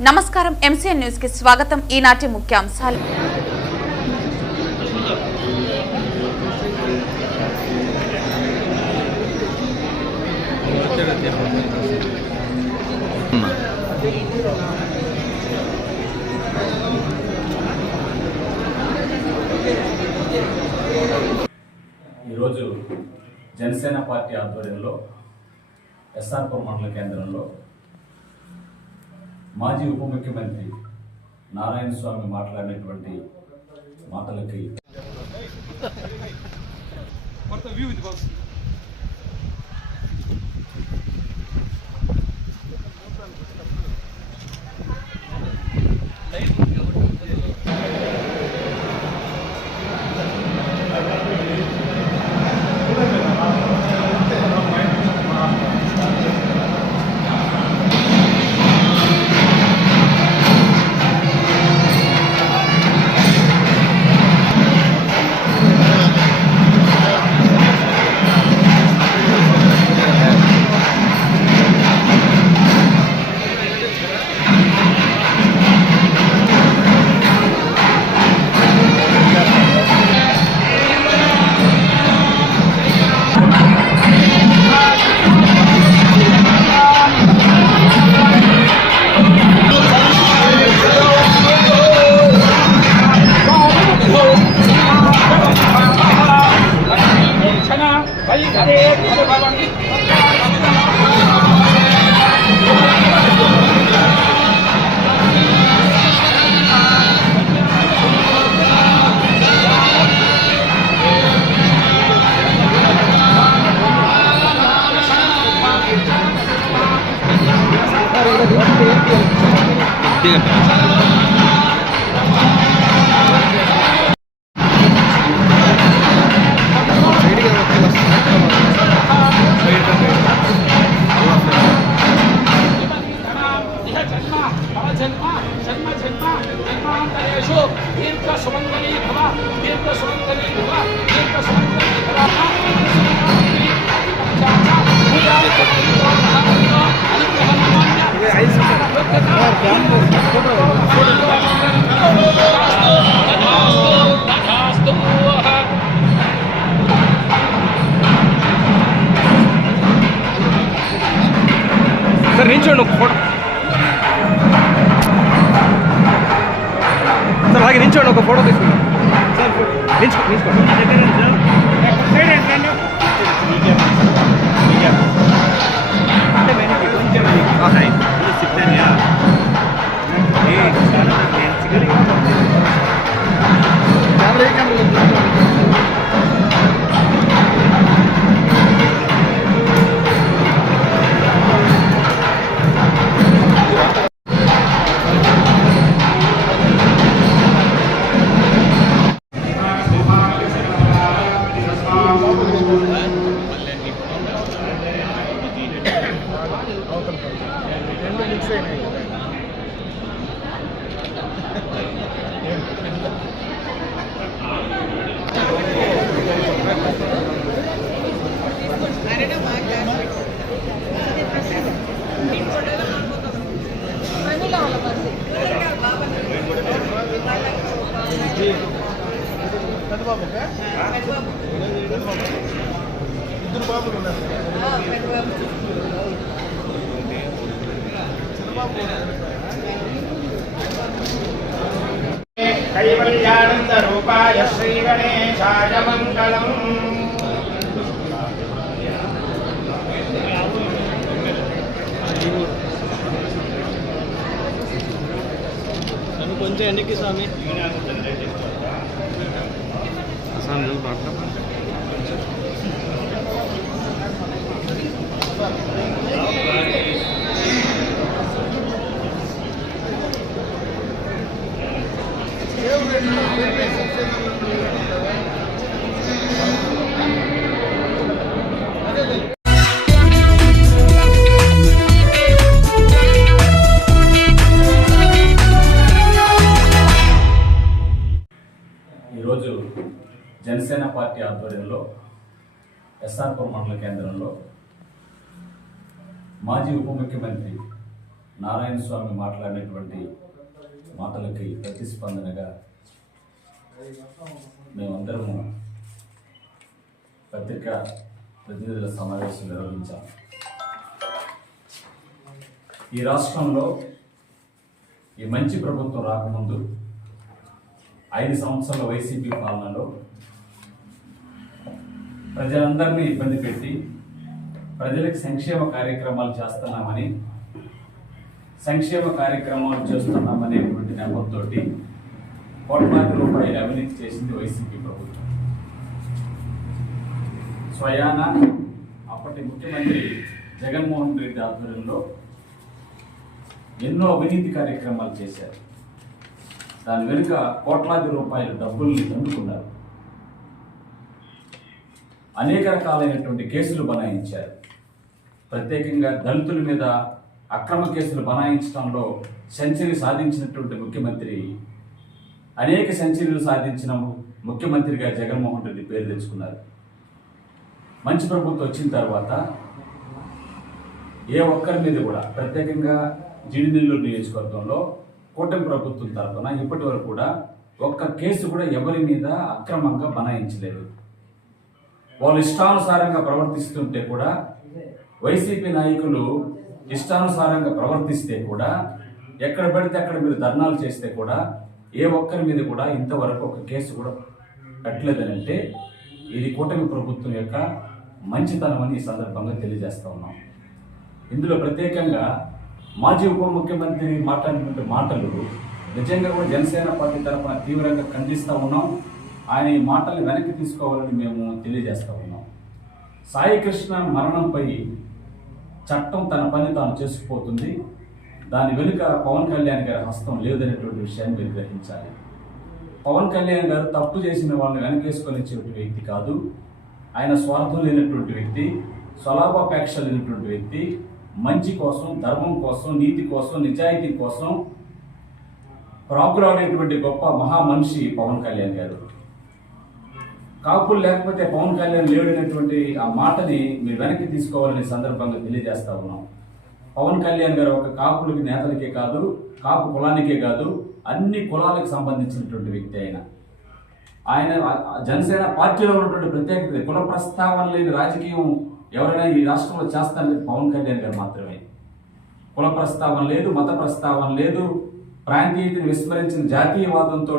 నమస్కారం MCN news కి స్వాగతం. ఈనాటి ముఖ్యాంశాలు. ఈరోజు జనసేన పార్టీ ఆధ్వర్యంలో ఎస్ఆర్పురం మండల కేంద్రంలో మాజీ ఉప ముఖ్యమంత్రి నారాయణ స్వామి మాట్లాడినటువంటి మాటలకి సార్ నించోండి ఒక ఫోటో సార్ అలాగే నించోండి ఒక ఫోటో తీసుకుంటాం సార్ నించుకోండి ఇద్దరు బాబులు ఉన్నారు. కైవల్యానంద రూపాయ శ్రీ గణేశాయ మంగళం. కొంచెం ఎన్నికి స్వామి ఈరోజు జనసేన పార్టీ ఆధ్వర్యంలో ఎస్ఆర్పురం మండల కేంద్రంలో మాజీ ఉప ముఖ్యమంత్రి నారాయణ స్వామి మాట్లాడినటువంటి మాటలకి ప్రతిస్పందనగా మేమందరము పత్రికా ప్రతినిధుల సమావేశం నిర్వహించాం. ఈ రాష్ట్రంలో ఈ మంచి ప్రభుత్వం రాకముందు 5 సంవత్సరాల వైసీపీ పాలనలో ప్రజలందరినీ ఇబ్బంది పెట్టి ప్రజలకు సంక్షేమ కార్యక్రమాలు చేస్తున్నామని, సంక్షేమ కార్యక్రమాలు చేస్తున్నామనేటువంటి నెపంతో కోట్లాది రూపాయలు అవినీతి చేసింది వైసీపీ ప్రభుత్వం. స్వయాన అప్పటి ముఖ్యమంత్రి జగన్మోహన్ రెడ్డి ఆధ్వర్యంలో ఎన్నో అవినీతి కార్యక్రమాలు చేశారు. దాని వెనుక కోట్లాది రూపాయల డబ్బుల్ని దండుకున్నారు. అనేక రకాలైనటువంటి కేసులు బనాయించారు. ప్రత్యేకంగా దళితుల మీద అక్రమ కేసులు బనాయించడంలో సెంచరీ సాధించినటువంటి ముఖ్యమంత్రి, అనేక సెంచరీలు సాధించిన ముఖ్యమంత్రిగా జగన్మోహన్ రెడ్డి పేరు తెచ్చుకున్నారు. మంచి ప్రభుత్వం వచ్చిన తర్వాత ఏ ఒక్కరి మీద కూడా, ప్రత్యేకంగా జీడినెల్లూరు నియోజకవర్గంలో కూటమి ప్రభుత్వం తరఫున ఇప్పటి వరకు కూడా ఒక్క కేసు కూడా ఎవరి మీద అక్రమంగా బనాయించలేదు. వాళ్ళు ఇష్టానుసారంగా ప్రవర్తిస్తుంటే కూడా, వైసీపీ నాయకులు ఇష్టానుసారంగా ప్రవర్తిస్తే కూడా, ఎక్కడ పడితే అక్కడ మీరు ధర్నాలు చేస్తే కూడా ఏ ఒక్కరి మీద కూడా ఇంతవరకు ఒక కేసు కూడా కట్టలేదనంటే ఇది కూటమి ప్రభుత్వం యొక్క మంచితనం అని ఈ సందర్భంగా తెలియజేస్తా ఉన్నాం. ఇందులో ప్రత్యేకంగా మాజీ ఉప ముఖ్యమంత్రి మాట్లాడినటువంటి మాటలు నిజంగా కూడా జనసేన పార్టీ తరఫున తీవ్రంగా ఖండిస్తూ ఉన్నాం. ఆయన ఈ మాటల్ని వెనక్కి తీసుకోవాలని మేము తెలియజేస్తూ ఉన్నాం. సాయి కృష్ణ మరణంపై చట్టం తన పని తాను చేసుకుపోతుంది. దాని వెనుక పవన్ కళ్యాణ్ గారి హస్తం లేదనేటువంటి విషయాన్ని మీరు గ్రహించాలి. పవన్ కళ్యాణ్ గారు తప్పు చేసిన వాళ్ళని వెనకేసుకొని వచ్చేటువంటి వ్యక్తి కాదు. ఆయన స్వార్థం లేనటువంటి వ్యక్తి, స్వలాభాపేక్ష లేనటువంటి వ్యక్తి. మంచి కోసం, ధర్మం కోసం, నీతి కోసం, నిజాయితీ కోసం ప్రాకులాడేటువంటి గొప్ప మహామనిషి పవన్ కళ్యాణ్ గారు. కాపులు లేకపోతే పవన్ కళ్యాణ్ లేడనేటువంటి ఆ మాటని మీరు వెనక్కి తీసుకోవాలని సందర్భంగా తెలియజేస్తా ఉన్నాం. పవన్ కళ్యాణ్ గారు ఒక కాపులకి నేతలకే కాదు, కాపు కులానికే కాదు, అన్ని కులాలకు సంబంధించినటువంటి వ్యక్తి. ఆయన జనసేన పార్టీలో ఉన్నటువంటి ప్రత్యేకత, కుల ప్రస్తావన లేని రాజకీయం ఎవరైనా ఈ రాష్ట్రంలో చేస్తారనేది పవన్ కళ్యాణ్ గారు మాత్రమే. కుల ప్రస్తావన లేదు, మత ప్రస్తావన లేదు, ప్రాంతీయతను విస్మరించిన జాతీయవాదంతో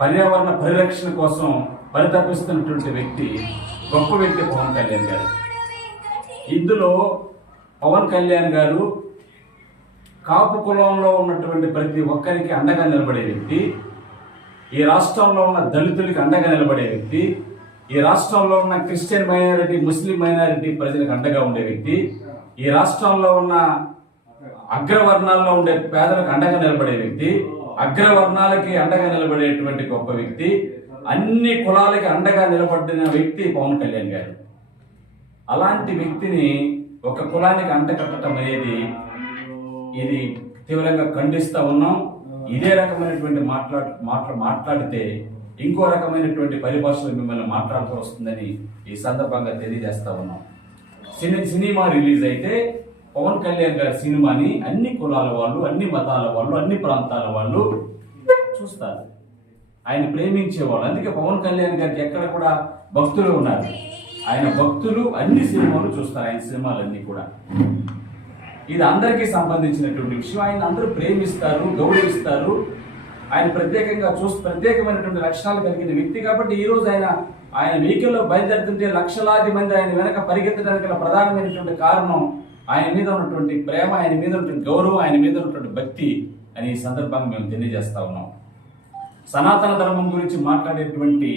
పర్యావరణ పరిరక్షణ కోసం పరితపిస్తున్నటువంటి వ్యక్తి, గొప్ప వ్యక్తి పవన్ కళ్యాణ్ గారు. ఇందులో పవన్ కళ్యాణ్ గారు కాపు కులంలో ఉన్నటువంటి ప్రతి ఒక్కరికి అండగా నిలబడే వ్యక్తి, ఈ రాష్ట్రంలో ఉన్న దళితులకి అండగా నిలబడే వ్యక్తి, ఈ రాష్ట్రంలో ఉన్న క్రిస్టియన్ మైనారిటీ, ముస్లిం మైనారిటీ ప్రజలకు అండగా ఉండే వ్యక్తి, ఈ రాష్ట్రంలో ఉన్న అగ్రవర్ణాల్లో ఉండే పేదలకు అండగా నిలబడే వ్యక్తి, అగ్రవర్ణాలకి అండగా నిలబడేటువంటి గొప్ప వ్యక్తి, అన్ని కులాలకి అండగా నిలబడిన వ్యక్తి పవన్ కళ్యాణ్ గారు. అలాంటి వ్యక్తిని ఒక కులానికి అంటకట్టడం అనేది ఇది తీవ్రంగా ఖండిస్తూ ఉన్నాం. ఇదే రకమైనటువంటి మాట్లాడితే ఇంకో రకమైనటువంటి పరిభాషలో మిమ్మల్ని మాట్లాడుతూ వస్తుందని ఈ సందర్భంగా తెలియజేస్తా ఉన్నాం. సినిమా రిలీజ్ అయితే పవన్ కళ్యాణ్ గారి సినిమాని అన్ని కులాల వాళ్ళు, అన్ని మతాల వాళ్ళు, అన్ని ప్రాంతాల వాళ్ళు చూస్తారు. ఆయన ప్రేమించేవాళ్ళు. అందుకే పవన్ కళ్యాణ్ గారికి ఎక్కడ కూడా భక్తులు ఉన్నారు. ఆయన భక్తులు అన్ని సినిమాలు చూస్తారు, ఆయన సినిమాలన్నీ కూడా. ఇది అందరికీ సంబంధించినటువంటి విషయం. ఆయన అందరూ ప్రేమిస్తారు, గౌరవిస్తారు. ఆయన ప్రత్యేకమైనటువంటి లక్షణాలు కలిగిన వ్యక్తి కాబట్టి ఈరోజు ఆయన వెహికల్లో బయలుదేరుతుంటే లక్షలాది మంది ఆయన వెనక పరిగెత్తడానికి ప్రధానమైనటువంటి కారణం ఆయన మీద ఉన్నటువంటి ప్రేమ, ఆయన మీద ఉన్నటువంటి గౌరవం, ఆయన మీద ఉన్నటువంటి భక్తి అని ఈ సందర్భంగా మేము తెలియజేస్తా ఉన్నాం. సనాతన ధర్మం గురించి మాట్లాడేటువంటి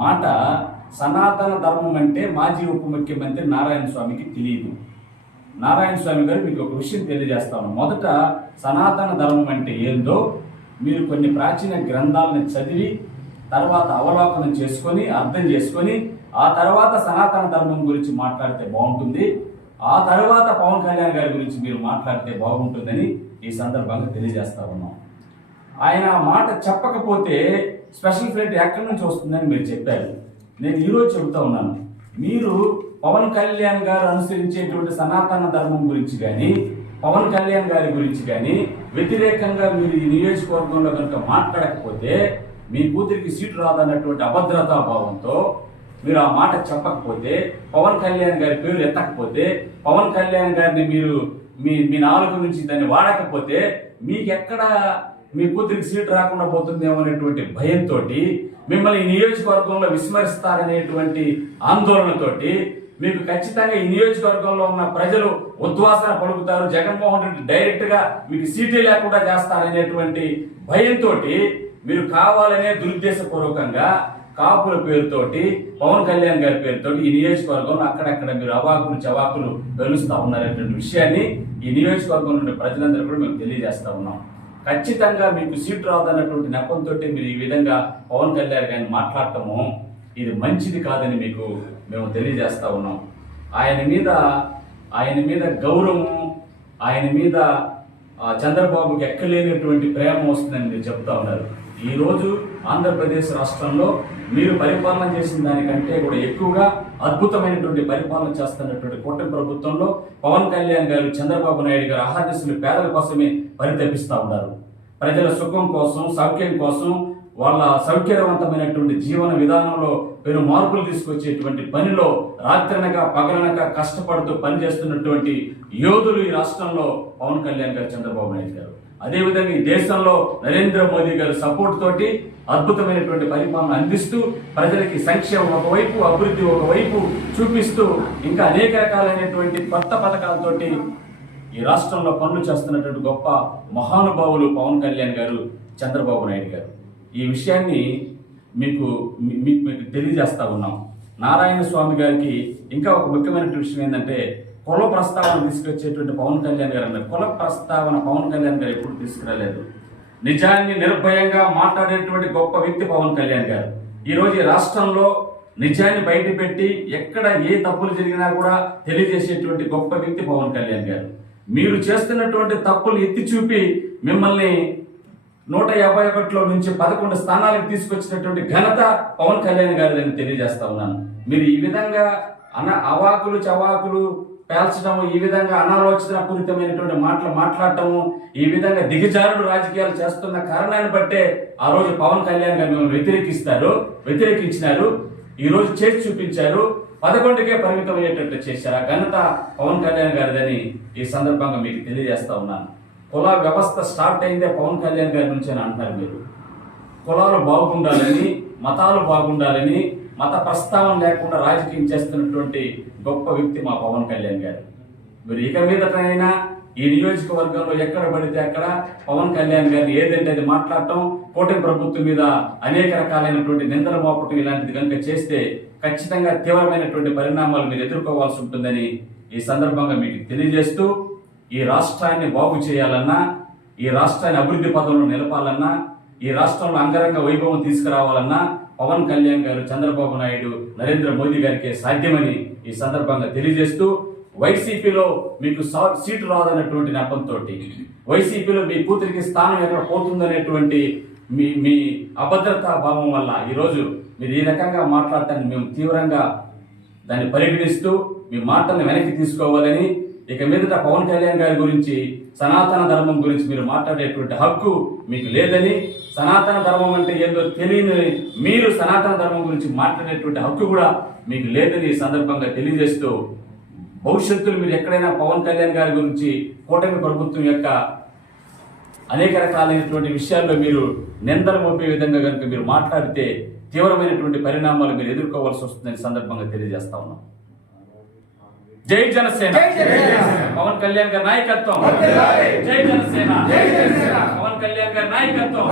మాట, సనాతన ధర్మం అంటే మాజీ ఉప ముఖ్యమంత్రి నారాయణ స్వామికి తెలియదు. నారాయణ స్వామి గారు మీకు ఒక విషయం తెలియజేస్తాను. మొదట సనాతన ధర్మం అంటే ఏందో మీరు కొన్ని ప్రాచీన గ్రంథాలను చదివి తర్వాత అవలోకనం చేసుకొని అర్థం చేసుకొని ఆ తర్వాత సనాతన ధర్మం గురించి మాట్లాడితే బాగుంటుంది. ఆ తర్వాత పవన్ కళ్యాణ్ గారి గురించి మీరు మాట్లాడితే బాగుంటుందని ఈ సందర్భంగా తెలియజేస్తా ఉన్నాం. ఆయన మాట చెప్పకపోతే స్పెషల్ ఫ్లైట్ ఎక్కడి నుంచి వస్తుందని మీరు చెప్పారు. నేను ఈరోజు చెబుతా ఉన్నాను, మీరు పవన్ కళ్యాణ్ గారు అనుసరించేటువంటి సనాతన ధర్మం గురించి కానీ, పవన్ కళ్యాణ్ గారి గురించి కానీ వ్యతిరేకంగా మీరు ఈ నియోజకవర్గంలో కనుక మాట్లాడకపోతే మీ కూతురికి సీటు రాదన్నటువంటి అభద్రతా భావంతో మీరు ఆ మాట చెప్పకపోతే, పవన్ కళ్యాణ్ గారి పేరు ఎత్తకపోతే, పవన్ కళ్యాణ్ గారిని మీరు మీ నాలుగు నుంచి దాన్ని వాడకపోతే మీకు ఎక్కడ మీ కూతురికి సీటు రాకుండా పోతుందేమో అనేటువంటి భయంతో మిమ్మల్ని ఈ నియోజకవర్గంలో విస్మరిస్తారనేటువంటి ఆందోళనతోటి మీకు ఖచ్చితంగా ఈ నియోజకవర్గంలో ఉన్న ప్రజలు ఉద్వాసన పలుకుతారు, జగన్మోహన్ రెడ్డి డైరెక్ట్ గా మీకు సీటే లేకుండా చేస్తారనేటువంటి భయంతో మీరు కావాలనే దురుద్దేశపూర్వకంగా కాపుల పేరుతోటి, పవన్ కళ్యాణ్ గారి పేరుతోటి ఈ నియోజకవర్గంలో అక్కడక్కడ మీరు అవాకులు చవాకులు వెలుస్తూ ఉన్నారనేటువంటి విషయాన్ని ఈ నియోజకవర్గం నుండి ప్రజలందరూ కూడా మేము తెలియజేస్తా ఉన్నాం. ఖచ్చితంగా మీకు సీటు రాదన్నటువంటి నెపంతో మీరు ఈ విధంగా పవన్ కళ్యాణ్ గారిని మాట్లాడటము ఇది మంచిది కాదని మీకు మేము తెలియజేస్తా ఉన్నాం. ఆయన మీద గౌరవం, ఆయన మీద చంద్రబాబుకి ఎక్కలేనటువంటి ప్రేమ వస్తుందని మీరు చెప్తా ఉన్నారు. ఈరోజు ఆంధ్రప్రదేశ్ రాష్ట్రంలో మీరు పరిపాలన చేసిన దానికంటే కూడా ఎక్కువగా అద్భుతమైనటువంటి పరిపాలన చేస్తున్నటువంటి కూటమి ప్రభుత్వంలో పవన్ కళ్యాణ్ గారు, చంద్రబాబు నాయుడు గారు అహర్నిశలు పేదల కోసమే పరితపిస్తూ ఉన్నారు. ప్రజల సుఖం కోసం, సౌఖ్యం కోసం, వాళ్ళ సౌకర్యవంతమైనటువంటి జీవన విధానంలో పెను మార్పులు తీసుకొచ్చేటువంటి పనిలో రాత్రనక పగలనక కష్టపడుతూ పనిచేస్తున్నటువంటి యోధులు ఈ రాష్ట్రంలో పవన్ కళ్యాణ్ గారు, చంద్రబాబు నాయుడు గారు. అదేవిధంగా ఈ దేశంలో నరేంద్ర మోదీ గారు సపోర్ట్ తోటి అద్భుతమైనటువంటి పరిపాలన అందిస్తూ ప్రజలకి సంక్షేమం ఒకవైపు, అభివృద్ధి ఒకవైపు చూపిస్తూ ఇంకా అనేక రకాలైనటువంటి కొత్త పథకాలతోటి ఈ రాష్ట్రంలో పనులు చేస్తున్నటువంటి గొప్ప మహానుభావులు పవన్ కళ్యాణ్ గారు, చంద్రబాబు నాయుడు గారు. ఈ విషయాన్ని మీకు తెలియజేస్తా ఉన్నాం. నారాయణ స్వామి గారికి ఇంకా ఒక ముఖ్యమైన విషయం ఏంటంటే, కుల ప్రస్తావన తీసుకొచ్చేటువంటి పవన్ కళ్యాణ్ గారు అన్నారు. కుల ప్రస్తావన పవన్ కళ్యాణ్ గారు ఎప్పుడు తీసుకురాలేదు. నిజాన్ని నిర్భయంగా మాట్లాడేటువంటి గొప్ప వ్యక్తి పవన్ కళ్యాణ్ గారు. ఈరోజు ఈ రాష్ట్రంలో నిజాన్ని బయట పెట్టి ఎక్కడ ఏ తప్పులు జరిగినా కూడా తెలియజేసేటువంటి గొప్ప వ్యక్తి పవన్ కళ్యాణ్ గారు. మీరు చేస్తున్నటువంటి తప్పులు ఎత్తి చూపి మిమ్మల్ని 151లో నుంచి 11 స్థానాలకు తీసుకొచ్చినటువంటి ఘనత పవన్ కళ్యాణ్ గారు అని తెలియజేస్తా ఉన్నాను. మీరు ఈ విధంగా అవాకులు చవాకులు పేల్చడము, ఈ విధంగా అనాలోచన పూరితమైనటువంటి మాటలు మాట్లాడటము, ఈ విధంగా దిగజారుడు రాజకీయాలు చేస్తున్న కారణాన్ని బట్టే ఆ రోజు పవన్ కళ్యాణ్ గారు మిమ్మల్ని వ్యతిరేకించినారు. ఈ రోజు చేసి చూపించారు. 11కే పరిమితం అయ్యేటట్లు చేశారు. ఆ ఘనత పవన్ కళ్యాణ్ గారిదని ఈ సందర్భంగా మీకు తెలియజేస్తా ఉన్నాను. కుల వ్యవస్థ స్టార్ట్ అయిందే పవన్ కళ్యాణ్ గారి నుంచి అని అంటున్నారు మీరు. కులాలు బాగుండాలని, మతాలు బాగుండాలని, మత ప్రస్తావన లేకుండా రాజకీయం చేస్తున్నటువంటి గొప్ప వ్యక్తి మా పవన్ కళ్యాణ్ గారు. మీరు ఇక మీదటైనా ఈ నియోజకవర్గంలో ఎక్కడ పడితే అక్కడ పవన్ కళ్యాణ్ గారిని ఏదంటే అది మాట్లాడటం, కూటమి ప్రభుత్వం మీద అనేక రకాలైనటువంటి నిందలు మోపటం ఇలాంటిది కనుక చేస్తే ఖచ్చితంగా తీవ్రమైనటువంటి పరిణామాలు మీరు ఎదుర్కోవాల్సి ఉంటుందని ఈ సందర్భంగా మీకు తెలియజేస్తూ, ఈ రాష్ట్రాన్ని బాగు చేయాలన్నా, ఈ రాష్ట్రాన్ని అభివృద్ధి పదంలో నిలపాలన్నా, ఈ రాష్ట్రంలో అంగరంగ వైభవం తీసుకురావాలన్నా పవన్ కళ్యాణ్ గారు, చంద్రబాబు నాయుడు, నరేంద్ర మోదీ గారికి సాధ్యమని ఈ సందర్భంగా తెలియజేస్తూ, వైసీపీలో మీకు సీటు రాదన్నటువంటి నెపంతో, వైసీపీలో మీ కూతురికి స్థానం ఎక్కడ పోతుందనేటువంటి మీ అభద్రతా భావం వల్ల ఈరోజు మీరు ఈ రకంగా మాట్లాడటాన్ని మేము తీవ్రంగా దాన్ని పరిగణిస్తూ మీ మాటలను వెనక్కి తీసుకోవాలని, ఇక మీదట పవన్ కళ్యాణ్ గారి గురించి, సనాతన ధర్మం గురించి మీరు మాట్లాడేటువంటి హక్కు మీకు లేదని, సనాతన ధర్మం అంటే ఏదో తెలియని మీరు సనాతన ధర్మం గురించి మాట్లాడేటువంటి హక్కు కూడా మీకు లేదని ఈ సందర్భంగా తెలియజేస్తూ, భవిష్యత్తులో మీరు ఎక్కడైనా పవన్ కళ్యాణ్ గారి గురించి కూటమి ప్రభుత్వం యొక్క అనేక రకాలైనటువంటి విషయాల్లో మీరు నిందలు మోపే విధంగా కనుక మీరు మాట్లాడితే తీవ్రమైనటువంటి పరిణామాలు మీరు ఎదుర్కోవాల్సి వస్తుందని సందర్భంగా తెలియజేస్తా ఉన్నాం. జై జనసేన, పవన్ కళ్యాణ్ గారి నాయకత్వం. జై జనసేన, పవన్ కళ్యాణ్ గారి నాయకత్వం.